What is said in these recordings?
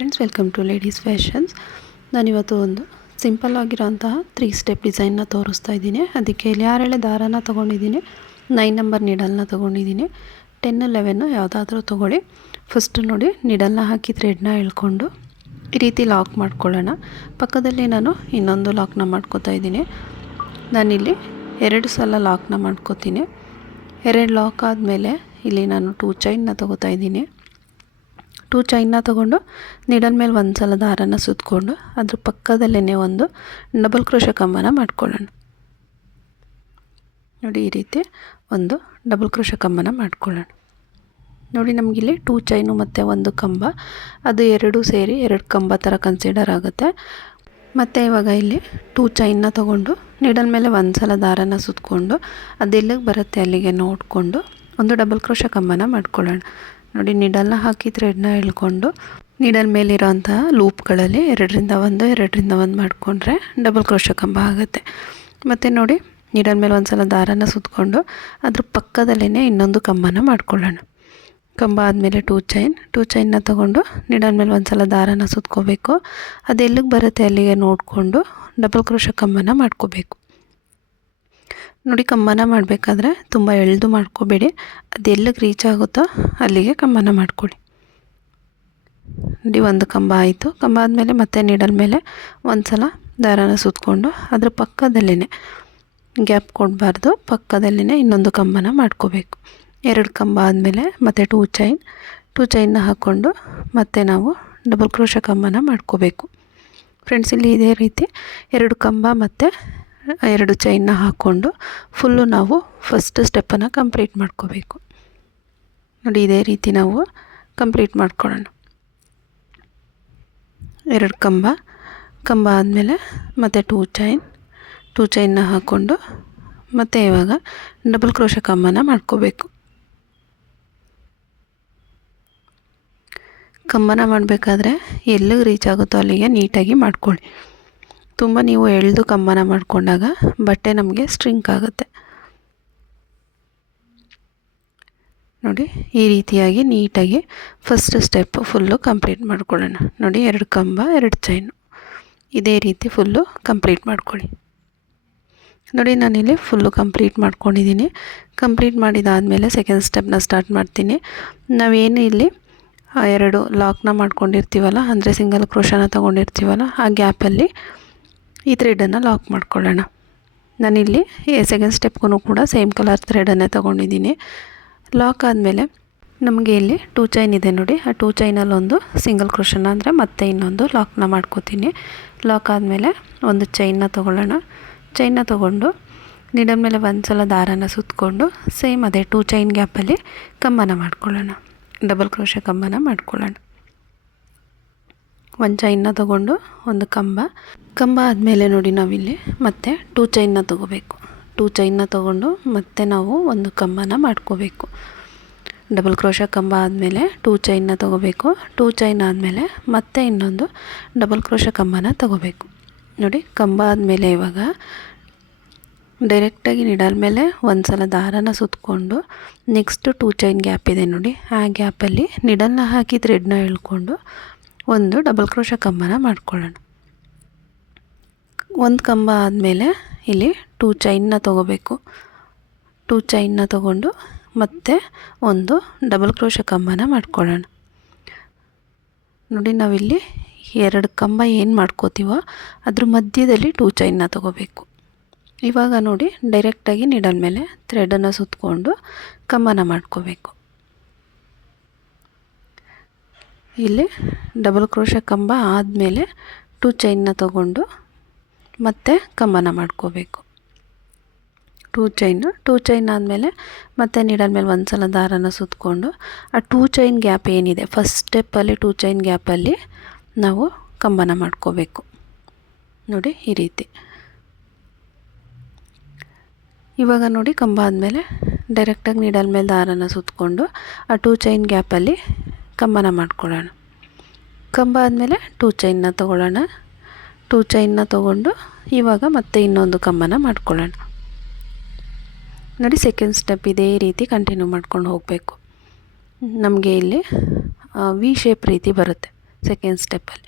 Friends, welcome to ladies fashions. ನಾನಿವತ್ತು ಒಂದು simple ಆಗಿರೋಂತಹ 3 step ಡಿಸೈನ್ನ ತೋರಿಸ್ತಾ ಇದ್ದೀನಿ. ಅದಕ್ಕೆ ಇಲ್ಲಿ 6 ಎಳೆ ದಾರನ ತೊಗೊಂಡಿದ್ದೀನಿ, 9 ನಂಬರ್ ನೀಡಲ್ನ ತೊಗೊಂಡಿದ್ದೀನಿ. 10, 11 ಯಾವುದಾದ್ರೂ ತೊಗೊಳ್ಳಿ. ಫಸ್ಟು ನೋಡಿ, ನೀಡಲ್ನ ಹಾಕಿ ಥ್ರೆಡ್ನ ಎಳ್ಕೊಂಡು ಈ ರೀತಿ ಲಾಕ್ ಮಾಡ್ಕೊಳ್ಳೋಣ. ಪಕ್ಕದಲ್ಲಿ ನಾನು ಇನ್ನೊಂದು ಲಾಕ್ನ ಮಾಡ್ಕೋತಾ ಇದ್ದೀನಿ. ನಾನಿಲ್ಲಿ 2 ಸಲ ಲಾಕ್ನ ಮಾಡ್ಕೋತೀನಿ. 2 ಲಾಕ್ ಆದಮೇಲೆ ಇಲ್ಲಿ ನಾನು 2 ಚೈನ್ನ ತೊಗೋತಾ ಇದ್ದೀನಿ. 2 ಚೈನ್ನ ತೊಗೊಂಡು ನೀಡಲ್ ಮೇಲೆ ಒಂದು ಸಲ ದಾರನ ಸುತ್ತಕೊಂಡು ಅದ್ರ ಪಕ್ಕದಲ್ಲೇ ಒಂದು ಡಬಲ್ ಕ್ರೋಶೆ ಕಂಬನ ಮಾಡ್ಕೊಳ್ಳೋಣ. ನೋಡಿ, ಈ ರೀತಿ ಒಂದು ಡಬಲ್ ಕ್ರೋಶೆ ಕಂಬನ ಮಾಡ್ಕೊಳ್ಳೋಣ. ನೋಡಿ, ನಮಗಿಲ್ಲಿ 2 ಚೈನು ಮತ್ತು ಒಂದು ಕಂಬ, ಅದು 2 ಸೇರಿ 2 ಕಂಬ ಥರ ಕನ್ಸಿಡರ್ ಆಗುತ್ತೆ. ಮತ್ತು ಇವಾಗ ಇಲ್ಲಿ 2 ಚೈನ್ನ ತೊಗೊಂಡು ನೀಡಲ್ ಮೇಲೆ ಒಂದು ಸಲ ದಾರನ ಸುತ್ತಕೊಂಡು ಅದೆಲ್ಲಿಗೆ ಬರುತ್ತೆ ಅಲ್ಲಿಗೆ ನೋಡಿಕೊಂಡು ಒಂದು ಡಬಲ್ ಕ್ರೋಶೆ ಕಂಬನ ಮಾಡ್ಕೊಳ್ಳೋಣ. ನೋಡಿ, ನೀಡಲ್ನ ಹಾಕಿ ಥ್ರೆಡ್ನ ಎಳ್ಕೊಂಡು ನೀಡಲ್ ಮೇಲಿರೋಂತಹ ಲೂಪ್ಗಳಲ್ಲಿ 2ರಿಂದ 1 ಮಾಡಿಕೊಂಡ್ರೆ ಡಬಲ್ ಕ್ರೋಶೆ ಕಂಬ ಆಗುತ್ತೆ. ಮತ್ತು ನೋಡಿ, ನೀಡಲ್ ಮೇಲೆ ಒಂದು ಸಲ ದಾರನ ಸುತ್ತಕೊಂಡು ಅದ್ರ ಪಕ್ಕದಲ್ಲೇ ಇನ್ನೊಂದು ಕಂಬನ ಮಾಡ್ಕೊಳ್ಳೋಣ. ಕಂಬ ಆದಮೇಲೆ 2 ಚೈನ್ನ ತೊಗೊಂಡು ನೀಡಲ್ ಮೇಲೆ ಒಂದು ಸಲ ದಾರನ ಸುತ್ಕೋಬೇಕು. ಅದೆಲ್ಲಿಗೆ ಬರುತ್ತೆ ಅಲ್ಲಿಗೆ ನೋಡಿಕೊಂಡು ಡಬಲ್ ಕ್ರೋಶೆ ಕಂಬನ ಮಾಡ್ಕೋಬೇಕು. ನೋಡಿ, ಕಂಬನ ಮಾಡಬೇಕಾದ್ರೆ ತುಂಬ ಎಳೆದು ಮಾಡ್ಕೋಬೇಡಿ, ಅದೆಲ್ಲಿಗೆ ರೀಚ್ ಆಗುತ್ತೋ ಅಲ್ಲಿಗೆ ಕಂಬನ ಮಾಡ್ಕೊಳ್ಳಿ. ನೋಡಿ, ಒಂದು ಕಂಬ ಆಯಿತು. ಕಂಬ ಆದಮೇಲೆ ಮತ್ತೆ ನೀಡಲ್ ಮೇಲೆ ಒಂದು ಸಲ ದಾರನ ಸುತ್ತಕೊಂಡು ಅದ್ರ ಪಕ್ಕದಲ್ಲೇ ಗ್ಯಾಪ್ ಕೊಡಬಾರ್ದು, ಪಕ್ಕದಲ್ಲೇ ಇನ್ನೊಂದು ಕಂಬನ ಮಾಡ್ಕೋಬೇಕು. 2 ಕಂಬ ಆದಮೇಲೆ ಮತ್ತೆ 2 ಚೈನ್ನ ಹಾಕ್ಕೊಂಡು ಮತ್ತೆ ನಾವು ಡಬಲ್ ಕ್ರೋಶೆ ಕಂಬನ ಮಾಡ್ಕೋಬೇಕು. ಫ್ರೆಂಡ್ಸ್, ಇಲ್ಲಿ ಇದೇ ರೀತಿ 2 ಕಂಬ ಮತ್ತು 2 ಚೈನ್ನ ಹಾಕ್ಕೊಂಡು ಫುಲ್ಲು ನಾವು ಫಸ್ಟ್ ಸ್ಟೆಪ್ಪನ್ನು ಕಂಪ್ಲೀಟ್ ಮಾಡ್ಕೋಬೇಕು. ನೋಡಿ, ಇದೇ ರೀತಿ ನಾವು ಕಂಪ್ಲೀಟ್ ಮಾಡ್ಕೊಳ್ಳೋಣ. 2 ಕಂಬ ಆದಮೇಲೆ ಮತ್ತು 2 ಚೈನ್ನ ಹಾಕ್ಕೊಂಡು ಮತ್ತು ಇವಾಗ ಡಬಲ್ ಕ್ರೋಶೆ ಕಂಬನ ಮಾಡ್ಕೋಬೇಕು. ಕಂಬನ ಮಾಡಬೇಕಾದ್ರೆ ಎಲ್ಲಿಗೆ ರೀಚ್ ಆಗುತ್ತೋ ಅಲ್ಲಿಗೆ ನೀಟಾಗಿ ಮಾಡ್ಕೊಳ್ಳಿ. ತುಂಬ ನೀವು ಎಳೆದು ಕಂಬನ ಮಾಡಿಕೊಂಡಾಗ ಬಟ್ಟೆ ನಮಗೆ ಸ್ಟ್ರಿಂಕ್ ಆಗುತ್ತೆ. ನೋಡಿ, ಈ ರೀತಿಯಾಗಿ ನೀಟಾಗಿ ಫಸ್ಟ್ ಸ್ಟೆಪ್ ಫುಲ್ಲು ಕಂಪ್ಲೀಟ್ ಮಾಡ್ಕೊಳ್ಳೋಣ. ನೋಡಿ, 2 ಕಂಬ 2 ಚೈನು ಇದೇ ರೀತಿ ಫುಲ್ಲು ಕಂಪ್ಲೀಟ್ ಮಾಡ್ಕೊಳ್ಳಿ. ನೋಡಿ, ನಾನಿಲ್ಲಿ ಫುಲ್ಲು ಕಂಪ್ಲೀಟ್ ಮಾಡ್ಕೊಂಡಿದ್ದೀನಿ. ಕಂಪ್ಲೀಟ್ ಮಾಡಿದಾದಮೇಲೆ ಸೆಕೆಂಡ್ ಸ್ಟೆಪ್ನ ಸ್ಟಾರ್ಟ್ ಮಾಡ್ತೀನಿ. ನಾವೇನು ಇಲ್ಲಿ 2 ಲಾಕ್ನ ಮಾಡ್ಕೊಂಡಿರ್ತೀವಲ್ಲ, ಅಂದರೆ ಸಿಂಗಲ್ ಕ್ರೋಶನ ತೊಗೊಂಡಿರ್ತೀವಲ್ಲ, ಆ ಗ್ಯಾಪಲ್ಲಿ ಈ ಥ್ರೆಡನ್ನು ಲಾಕ್ ಮಾಡ್ಕೊಳ್ಳೋಣ. ನಾನಿಲ್ಲಿ ಸೆಕೆಂಡ್ ಸ್ಟೆಪ್ಗೂ ಕೂಡ ಸೇಮ್ ಕಲರ್ ಥ್ರೆಡನ್ನೇ ತೊಗೊಂಡಿದ್ದೀನಿ. ಲಾಕ್ ಆದಮೇಲೆ ನಮಗೆ ಇಲ್ಲಿ 2 ಚೈನ್ ಇದೆ ನೋಡಿ, ಆ 2 ಚೈನಲ್ಲಿ ಒಂದು ಸಿಂಗಲ್ ಕ್ರೋಶನ ಅಂದರೆ ಮತ್ತೆ ಇನ್ನೊಂದು ಲಾಕ್ನ ಮಾಡ್ಕೋತೀನಿ. ಲಾಕ್ ಆದಮೇಲೆ ಒಂದು ಚೈನ್ನ ತೊಗೊಳ್ಳೋಣ. ಚೈನ್ನ ತೊಗೊಂಡು ನೀಡಲ್ ಮೇಲೆ ಒಂದು ಸಲ ದಾರನ ಸುತ್ತಕೊಂಡು ಸೇಮ್ ಅದೇ 2 ಚೈನ್ ಗ್ಯಾಪಲ್ಲಿ ಕಂಬನ ಮಾಡ್ಕೊಳ್ಳೋಣ, ಡಬಲ್ ಕ್ರೋಶೆ ಕಂಬನ ಮಾಡ್ಕೊಳ್ಳೋಣ. 1 ಚೈನ್ನ ತೊಗೊಂಡು ಒಂದು ಕಂಬ ಆದಮೇಲೆ ನೋಡಿ, ನಾವಿಲ್ಲಿ ಮತ್ತೆ 2 ಚೈನ್ನ ತೊಗೋಬೇಕು. 2 ಚೈನ್ನ ತೊಗೊಂಡು ಮತ್ತೆ ನಾವು ಒಂದು ಕಂಬನ ಮಾಡ್ಕೋಬೇಕು. ಡಬಲ್ ಕ್ರೋಶೆ ಕಂಬ ಆದಮೇಲೆ 2 ಚೈನ್ನ ತೊಗೋಬೇಕು. 2 ಚೈನ್ ಆದಮೇಲೆ ಮತ್ತೆ ಇನ್ನೊಂದು ಡಬಲ್ ಕ್ರೋಶೆ ಕಂಬನ ತೊಗೋಬೇಕು. ನೋಡಿ, ಕಂಬ ಆದಮೇಲೆ ಇವಾಗ ಡೈರೆಕ್ಟಾಗಿ ನೀಡಲ್ ಮೇಲೆ ಒಂದು ಸಲ ದಾರನ ಸುತ್ತಕೊಂಡು ನೆಕ್ಸ್ಟ್ 2 ಚೈನ್ ಗ್ಯಾಪ್ ಇದೆ ನೋಡಿ, ಆ ಗ್ಯಾಪಲ್ಲಿ ನೀಡಲ್ನ ಹಾಕಿ ಥ್ರೆಡ್ನ ಎಳ್ಕೊಂಡು ಒಂದು ಡಬಲ್ ಕ್ರೋಶೆ ಕಂಬನ ಮಾಡ್ಕೊಳ್ಳೋಣ. ಒಂದು ಕಂಬ ಆದಮೇಲೆ ಇಲ್ಲಿ 2 ಚೈನ್ನ ತೊಗೋಬೇಕು. 2 ಚೈನ್ನ ತೊಗೊಂಡು ಮತ್ತೆ ಒಂದು ಡಬಲ್ ಕ್ರೋಶೆ ಕಂಬನ ಮಾಡ್ಕೊಳ್ಳೋಣ. ನೋಡಿ, ನಾವಿಲ್ಲಿ 2 ಕಂಬ ಏನು ಮಾಡ್ಕೋತೀವೋ ಅದ್ರ ಮಧ್ಯದಲ್ಲಿ 2 ಚೈನ್ನ ತೊಗೋಬೇಕು. ಇವಾಗ ನೋಡಿ, ಡೈರೆಕ್ಟಾಗಿ ನೀಡಲ್ ಮೇಲೆ ಥ್ರೆಡನ್ನು ಸುತ್ತಕೊಂಡು ಕಂಬನ ಮಾಡ್ಕೋಬೇಕು. ಇಲ್ಲಿ ಡಬಲ್ ಕ್ರೋಶೆ ಕಂಬ ಆದಮೇಲೆ 2 ಚೈನ್ನ ತೊಗೊಂಡು ಮತ್ತೆ ಕಂಬನ ಮಾಡ್ಕೋಬೇಕು. 2 ಚೈನ್ ಆದಮೇಲೆ ಮತ್ತೆ ನೀಡಲ್ ಮೇಲೆ ಒಂದು ಸಲ ದಾರನ ಸುತ್ತಕೊಂಡು ಆ 2 ಚೈನ್ ಗ್ಯಾಪ್ ಏನಿದೆ ಫಸ್ಟ್ ಸ್ಟೆಪ್ಪಲ್ಲಿ 2 ಚೈನ್ ಗ್ಯಾಪಲ್ಲಿ ನಾವು ಕಂಬನ ಮಾಡ್ಕೋಬೇಕು. ನೋಡಿ, ಈ ರೀತಿ. ಇವಾಗ ನೋಡಿ, ಕಂಬ ಆದಮೇಲೆ ಡೈರೆಕ್ಟಾಗಿ ನೀಡಲ್ ಮೇಲೆ ದಾರನ ಸುತ್ತಕೊಂಡು ಆ 2 ಚೈನ್ ಗ್ಯಾಪಲ್ಲಿ ಕಂಬನ ಮಾಡ್ಕೊಳ್ಳೋಣ. ಕಂಬ ಆದಮೇಲೆ 2 ಚೈನ್ನ ತೊಗೊಳ್ಳೋಣ. 2 ಚೈನ್ನ ತೊಗೊಂಡು ಇವಾಗ ಮತ್ತೆ ಇನ್ನೊಂದು ಕಂಬನ ಮಾಡ್ಕೊಳ್ಳೋಣ. ನೋಡಿ, ಸೆಕೆಂಡ್ ಸ್ಟೆಪ್ ಇದೇ ರೀತಿ ಕಂಟಿನ್ಯೂ ಮಾಡ್ಕೊಂಡು ಹೋಗಬೇಕು. ನಮಗೆ ಇಲ್ಲಿ ವಿ ಶೇಪ್ ರೀತಿ ಬರುತ್ತೆ. ಸೆಕೆಂಡ್ ಸ್ಟೆಪ್ಪಲ್ಲಿ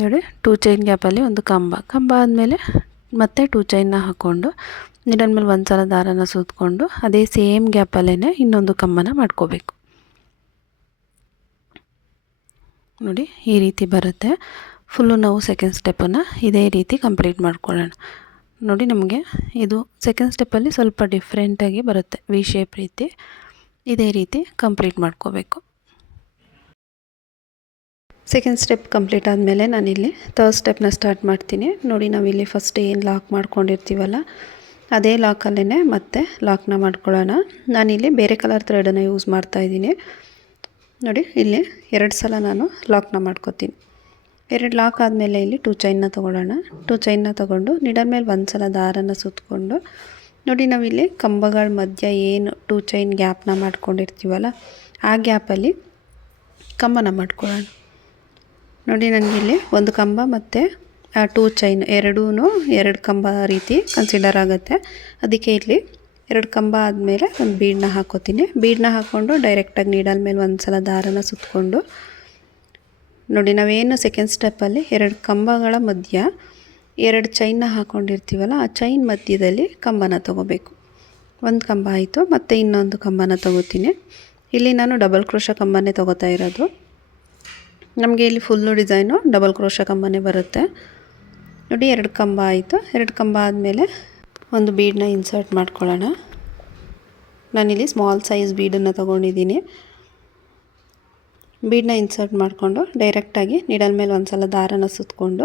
ನೋಡಿ 2 ಚೈನ್ ಗ್ಯಾಪಲ್ಲಿ ಒಂದು ಕಂಬ ಆದಮೇಲೆ ಮತ್ತೆ 2 ಚೈನ್ನ ಹಾಕ್ಕೊಂಡು ನೀಡಲ್ ಮೇಲೆ ಒಂದು ಸಲ ದಾರನ ಸುತ್ತಕೊಂಡು ಅದೇ ಸೇಮ್ ಗ್ಯಾಪಲ್ಲೇ ಇನ್ನೊಂದು ಕಂಬನ ಮಾಡ್ಕೋಬೇಕು. ನೋಡಿ ಈ ರೀತಿ ಬರುತ್ತೆ. ಫುಲ್ಲು ನಾವು ಸೆಕೆಂಡ್ ಸ್ಟೆಪ್ಪನ್ನು ಇದೇ ರೀತಿ ಕಂಪ್ಲೀಟ್ ಮಾಡ್ಕೊಳ್ಳೋಣ. ನೋಡಿ ನಮಗೆ ಇದು ಸೆಕೆಂಡ್ ಸ್ಟೆಪ್ಪಲ್ಲಿ ಸ್ವಲ್ಪ ಡಿಫ್ರೆಂಟಾಗಿ ಬರುತ್ತೆ, ವಿ ಶೇಪ್ ರೀತಿ. ಇದೇ ರೀತಿ ಕಂಪ್ಲೀಟ್ ಮಾಡ್ಕೋಬೇಕು. ಸೆಕೆಂಡ್ ಸ್ಟೆಪ್ ಕಂಪ್ಲೀಟ್ ಆದಮೇಲೆ ನಾನಿಲ್ಲಿ ಥರ್ಡ್ ಸ್ಟೆಪ್ನ ಸ್ಟಾರ್ಟ್ ಮಾಡ್ತೀನಿ. ನೋಡಿ ನಾವಿಲ್ಲಿ ಫಸ್ಟ್ ಏನು ಲಾಕ್ ಮಾಡ್ಕೊಂಡಿರ್ತೀವಲ್ಲ ಅದೇ ಲಾಕಲ್ಲೇ ಮತ್ತೆ ಲಾಕ್ನ ಮಾಡ್ಕೊಳ್ಳೋಣ. ನಾನಿಲ್ಲಿ ಬೇರೆ ಕಲರ್ ಥ್ರೆಡನ್ನು ಯೂಸ್ ಮಾಡ್ತಾಯಿದ್ದೀನಿ. ನೋಡಿ ಇಲ್ಲಿ 2 ಸಲ ನಾನು ಲಾಕ್ನ ಮಾಡ್ಕೋತೀನಿ. 2 ಲಾಕ್ ಆದಮೇಲೆ ಇಲ್ಲಿ 2 ಚೈನ್ನ ತೊಗೊಳ್ಳೋಣ. 2 ಚೈನ್ನ ತೊಗೊಂಡು ನೀಡಲ್ ಮೇಲೆ ಒಂದು ಸಲ ದಾರನ ಸುತ್ತಕೊಂಡು ನೋಡಿ ನಾವಿಲ್ಲಿ ಕಂಬಗಳ ಮಧ್ಯ ಏನು 2 ಚೈನ್ ಗ್ಯಾಪ್ನ ಮಾಡ್ಕೊಂಡಿರ್ತೀವಲ್ಲ ಆ ಗ್ಯಾಪಲ್ಲಿ ಕಂಬನ ಮಾಡ್ಕೊಳ್ಳೋಣ. ನೋಡಿ ನನಗಿಲ್ಲಿ ಒಂದು ಕಂಬ ಮತ್ತು 2 ಚೈನ್ ಎರಡೂ 2 ಕಂಬ ರೀತಿ ಕನ್ಸಿಡರ್ ಆಗುತ್ತೆ. ಅದಕ್ಕೆ ಇಲ್ಲಿ 2 ಕಂಬ ಆದಮೇಲೆ ಒಂದು ಬೀಡನ್ನ ಹಾಕೋತೀನಿ. ಬೀಡನ್ನ ಹಾಕ್ಕೊಂಡು ಡೈರೆಕ್ಟಾಗಿ ನೀಡಲ್ ಮೇಲೆ ಒಂದು ಸಲ ದಾರನ ಸುತ್ತಕೊಂಡು ನೋಡಿ ನಾವೇನು ಸೆಕೆಂಡ್ ಸ್ಟೆಪ್ಪಲ್ಲಿ 2 ಕಂಬಗಳ ಮಧ್ಯ 2 ಚೈನ್ನ ಹಾಕ್ಕೊಂಡಿರ್ತೀವಲ್ಲ ಆ ಚೈನ್ ಮಧ್ಯದಲ್ಲಿ ಕಂಬನ ತೊಗೋಬೇಕು. ಒಂದು ಕಂಬ ಆಯಿತು, ಮತ್ತು ಇನ್ನೊಂದು ಕಂಬನ ತೊಗೋತೀನಿ. ಇಲ್ಲಿ ನಾನು ಡಬಲ್ ಕ್ರೋಶ ಕಂಬನೇ ತೊಗೋತಾ ಇರೋದು. ನಮಗೆ ಇಲ್ಲಿ ಫುಲ್ಲು ಡಿಸೈನು ಡಬಲ್ ಕ್ರೋಶ ಕಂಬನೇ ಬರುತ್ತೆ. ನೋಡಿ 2 ಕಂಬ ಆಯಿತು. 2 ಕಂಬ ಆದಮೇಲೆ ಒಂದು ಬೀಡನ್ನ ಇನ್ಸರ್ಟ್ ಮಾಡ್ಕೊಳ್ಳೋಣ. ನಾನಿಲ್ಲಿ ಸ್ಮಾಲ್ ಸೈಜ್ ಬೀಡನ್ನು ತೊಗೊಂಡಿದ್ದೀನಿ. ಬೀಡನ್ನ ಇನ್ಸರ್ಟ್ ಮಾಡಿಕೊಂಡು ಡೈರೆಕ್ಟಾಗಿ ನೀಡಲ್ ಮೇಲೆ ಒಂದು ಸಲ ದಾರನ ಸುತ್ತಕೊಂಡು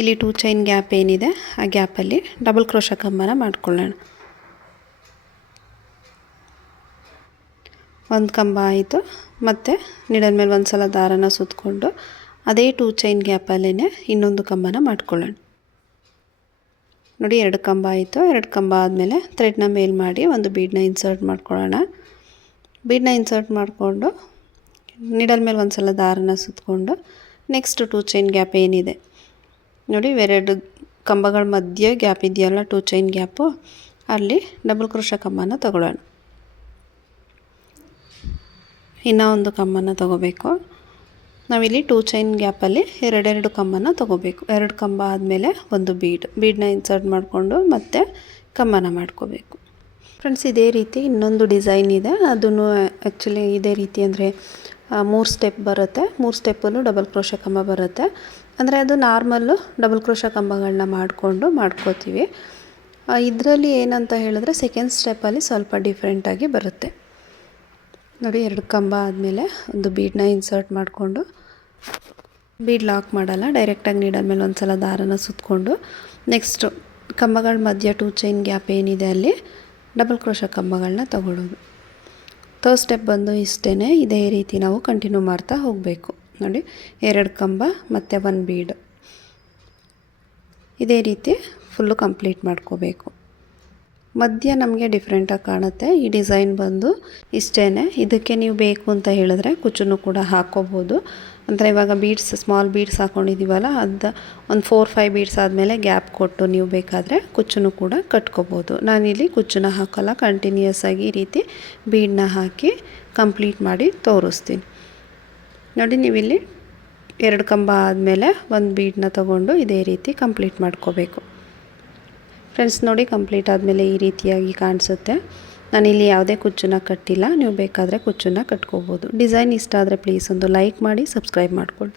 ಇಲ್ಲಿ 2 ಚೈನ್ ಗ್ಯಾಪ್ ಏನಿದೆ ಆ ಗ್ಯಾಪಲ್ಲಿ ಡಬಲ್ ಕ್ರೋಶ ಕಂಬನ ಮಾಡ್ಕೊಳ್ಳೋಣ. ಒಂದು ಕಂಬ ಆಯಿತು, ಮತ್ತು ನೀಡಲ್ ಮೇಲೆ ಒಂದು ಸಲ ದಾರನ ಸುತ್ತಕೊಂಡು ಅದೇ 2 ಚೈನ್ ಗ್ಯಾಪಲ್ಲೇ ಇನ್ನೊಂದು ಕಂಬನ ಮಾಡ್ಕೊಳ್ಳೋಣ. ನೋಡಿ 2 ಕಂಬ ಆಯಿತು. 2 ಕಂಬ ಆದಮೇಲೆ ಥ್ರೆಡ್ನ ಮೇಲ್ ಮಾಡಿ ಒಂದು ಬೀಡನ್ನ ಇನ್ಸರ್ಟ್ ಮಾಡ್ಕೊಳ್ಳೋಣ. ಬೀಡನ್ನ ಇನ್ಸರ್ಟ್ ಮಾಡಿಕೊಂಡು ನೀಡಲ್ ಮೇಲೆ ಒಂದು ಸಲ ದಾರನ ಸುತ್ತಕೊಂಡು ನೆಕ್ಸ್ಟ್ 2 ಚೈನ್ ಗ್ಯಾಪ್ ಏನಿದೆ ನೋಡಿ 2 ಕಂಬಗಳ ಮಧ್ಯೆ ಗ್ಯಾಪ್ ಇದೆಯಲ್ಲ 2 ಚೈನ್ ಗ್ಯಾಪು, ಅಲ್ಲಿ ಡಬಲ್ ಕ್ರೋಶ ಕಂಬನ ತಗೊಳ್ಳೋಣ. ಇನ್ನೂ ಒಂದು ಕಂಬನ ತೊಗೋಬೇಕು. ನಾವಿಲ್ಲಿ 2 ಚೈನ್ ಗ್ಯಾಪಲ್ಲಿ 2 ಕಂಬನ ತೊಗೋಬೇಕು. 2 ಕಂಬ ಆದಮೇಲೆ ಒಂದು ಬೀಡನ್ನ ಇನ್ಸರ್ಟ್ ಮಾಡಿಕೊಂಡು ಮತ್ತೆ ಕಂಬನ ಮಾಡ್ಕೋಬೇಕು. ಫ್ರೆಂಡ್ಸ್ ಇದೇ ರೀತಿ ಇನ್ನೊಂದು ಡಿಸೈನ್ ಇದೆ. ಅದನ್ನು ಆ್ಯಕ್ಚುಲಿ ಇದೇ ರೀತಿ ಅಂದರೆ 3 ಸ್ಟೆಪ್ ಬರುತ್ತೆ. 3 ಸ್ಟೆಪ್ಪಲ್ಲೂ ಡಬಲ್ ಕ್ರೋಶ ಕಂಬ ಬರುತ್ತೆ. ಅಂದರೆ ಅದು ನಾರ್ಮಲ್ಲು ಡಬಲ್ ಕ್ರೋಶ ಕಂಬಗಳನ್ನ ಮಾಡ್ಕೋತೀವಿ. ಇದರಲ್ಲಿ ಏನಂತ ಹೇಳಿದ್ರೆ ಸೆಕೆಂಡ್ ಸ್ಟೆಪ್ಪಲ್ಲಿ ಸ್ವಲ್ಪ ಡಿಫ್ರೆಂಟಾಗಿ ಬರುತ್ತೆ. ನೋಡಿ 2 ಕಂಬ ಆದಮೇಲೆ ಒಂದು ಬೀಡನ್ನ ಇನ್ಸರ್ಟ್ ಮಾಡಿಕೊಂಡು ಬೀಡ್ ಲಾಕ್ ಮಾಡಲ್ಲ, ಡೈರೆಕ್ಟಾಗಿ ನೀಡಲ್ ಮೇಲೆ ಒಂದು ಸಲ ದಾರನ ಸುತ್ತಕೊಂಡು ನೆಕ್ಸ್ಟು ಕಂಬಗಳ ಮಧ್ಯ 2 ಚೈನ್ ಗ್ಯಾಪ್ ಏನಿದೆ ಅಲ್ಲಿ ಡಬಲ್ ಕ್ರೋಶ ಕಂಬಗಳನ್ನ ತಗೊಳ್ಳೋದು. ಥರ್ಡ್ ಸ್ಟೆಪ್ ಬಂದು ಇಷ್ಟೇ. ಇದೇ ರೀತಿ ನಾವು ಕಂಟಿನ್ಯೂ ಮಾಡ್ತಾ ಹೋಗಬೇಕು. ನೋಡಿ 2 ಕಂಬ ಮತ್ತು 1 ಬೀಡ್ ಇದೇ ರೀತಿ ಫುಲ್ಲು ಕಂಪ್ಲೀಟ್ ಮಾಡ್ಕೋಬೇಕು. ಮಧ್ಯ ನಮಗೆ ಡಿಫ್ರೆಂಟಾಗಿ ಕಾಣುತ್ತೆ. ಈ ಡಿಸೈನ್ ಬಂದು ಇಷ್ಟೇ. ಇದಕ್ಕೆ ನೀವು ಬೇಕು ಅಂತ ಹೇಳಿದ್ರೆ ಕುಚ್ಚನ್ನು ಕೂಡ ಹಾಕ್ಕೋಬೋದು. ಅಂದರೆ ಇವಾಗ ಬೀಡ್ಸ್ ಸ್ಮಾಲ್ ಬೀಡ್ಸ್ ಹಾಕ್ಕೊಂಡಿದ್ದೀವಲ್ಲ ಅದು ಒಂದು 4-5 ಬೀಡ್ಸ್ ಆದಮೇಲೆ ಗ್ಯಾಪ್ ಕೊಟ್ಟು ನೀವು ಬೇಕಾದರೆ ಕುಚ್ಚನ್ನು ಕೂಡ ಕಟ್ಕೋಬೋದು. ನಾನಿಲ್ಲಿ ಕುಚ್ಚನ್ನು ಹಾಕೋಲ್ಲ, ಕಂಟಿನ್ಯೂಯಸ್ ಆಗಿ ಈ ರೀತಿ ಬೀಡನ್ನ ಹಾಕಿ ಕಂಪ್ಲೀಟ್ ಮಾಡಿ ತೋರಿಸ್ತೀನಿ. ನೋಡಿ ನೀವಿಲ್ಲಿ 2 ಕಂಬ ಆದಮೇಲೆ ಒಂದು ಬೀಡನ್ನ ತೊಗೊಂಡು ಇದೇ ರೀತಿ ಕಂಪ್ಲೀಟ್ ಮಾಡ್ಕೋಬೇಕು. ಫ್ರೆಂಡ್ಸ್ ನೋಡಿ ಕಂಪ್ಲೀಟ್ ಆದಮೇಲೆ ಈ ರೀತಿಯಾಗಿ ಕಾಣಿಸುತ್ತೆ. ನಾನಿಲ್ಲಿ ಯಾವುದೇ ಕುಚ್ಚನ್ನು ಕಟ್ಟಿಲ್ಲ, ನೀವು ಬೇಕಾದರೆ ಕುಚ್ಚನ್ನು ಕಟ್ಕೋಬೋದು. ಡಿಸೈನ್ ಇಷ್ಟ ಆದರೆ ಪ್ಲೀಸ್ ಒಂದು ಲೈಕ್ ಮಾಡಿ, ಸಬ್ಸ್ಕ್ರೈಬ್ ಮಾಡ್ಕೊಳ್ಳಿ.